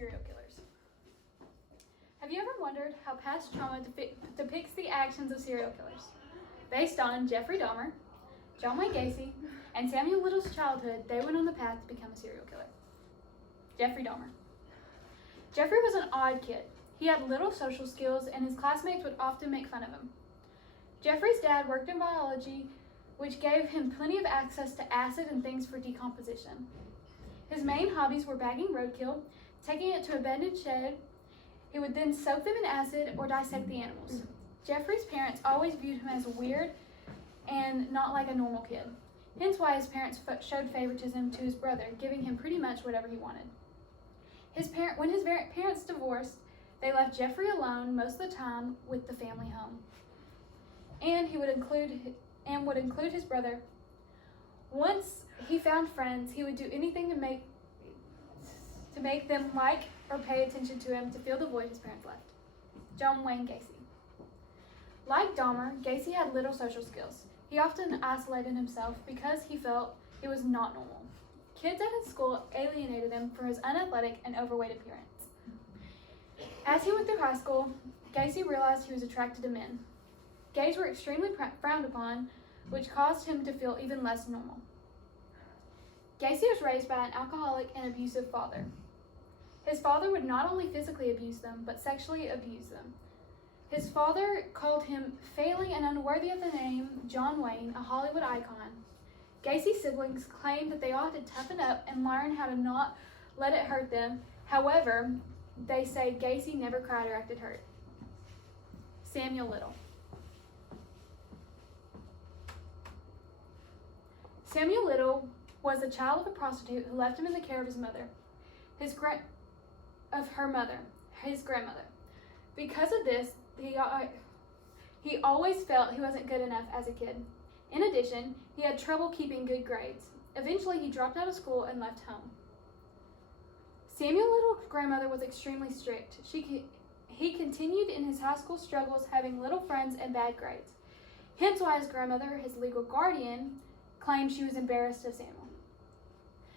serial killers. Have you ever wondered how past trauma depicts the actions of serial killers? Based on Jefree Dahmer, Wayn Gacy, and Samuel Little's childhood, they went on the path to become a serial killer. Jefree Dahmer. Jefree was an odd kid. He had little social skills, and his classmates would often make fun of him. Jeffree's dad worked in biology, which gave him plenty of access to acid and things for decomposition. His main hobbies were bagging roadkill, taking it to abandoned shed. He would then soak them in acid or dissect the animals. Jeffree's parents always viewed him as weird and not like a normal kid. Hence why his parents showed favoritism to his brother, giving him pretty much whatever he wanted. When his parents divorced, they left Jefree alone most of the time with the family home. And would include his brother. Once he found friends, he would do anything to make them like or pay attention to him to fill the void his parents left. Wayn Gacy. Like Dahmer, Gacy had little social skills. He often isolated himself because he felt he was not normal. Kids at his school alienated him for his unathletic and overweight appearance. As he went through high school, Gacy realized he was attracted to men. Gays were extremely frowned upon, which caused him to feel even less normal. Gacy was raised by an alcoholic and abusive father. His father would not only physically abuse them, but sexually abuse them. His father called him failing and unworthy of the name John Wayn, a Hollywood icon. Gacy's siblings claimed that they ought to toughen up and learn how to not let it hurt them. However, they say Gacy never cried or acted hurt. Samuel Little. Samuel Little was the child of a prostitute who left him in the care of his mother, his grandmother. Because of this, he always felt he wasn't good enough as a kid. In addition, he had trouble keeping good grades. Eventually, he dropped out of school and left home. Samuel Little's grandmother was extremely strict. He continued in his high school struggles, having little friends and bad grades. Hence why his grandmother, his legal guardian, claimed she was embarrassed of Samuel.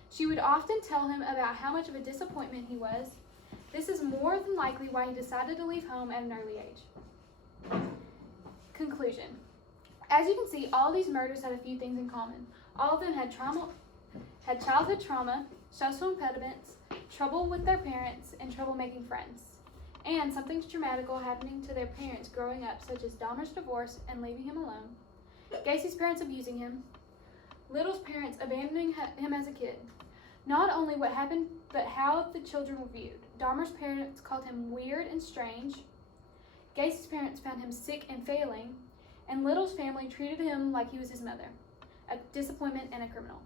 She would often tell him about how much of a disappointment he was. This is more than likely why he decided to leave home at an early age. Conclusion. As you can see, all these murders had a few things in common. All of them had childhood trauma, social impediments, trouble with their parents, and trouble making friends. And something traumatic happening to their parents growing up, such as Dahmer's divorce and leaving him alone, Gacy's parents abusing him, Little's parents abandoning him as a kid. Not only what happened, but how the children were viewed. Dahmer's parents called him weird and strange. Gacy's parents found him sick and failing. And Little's family treated him like he was his mother, a disappointment and a criminal.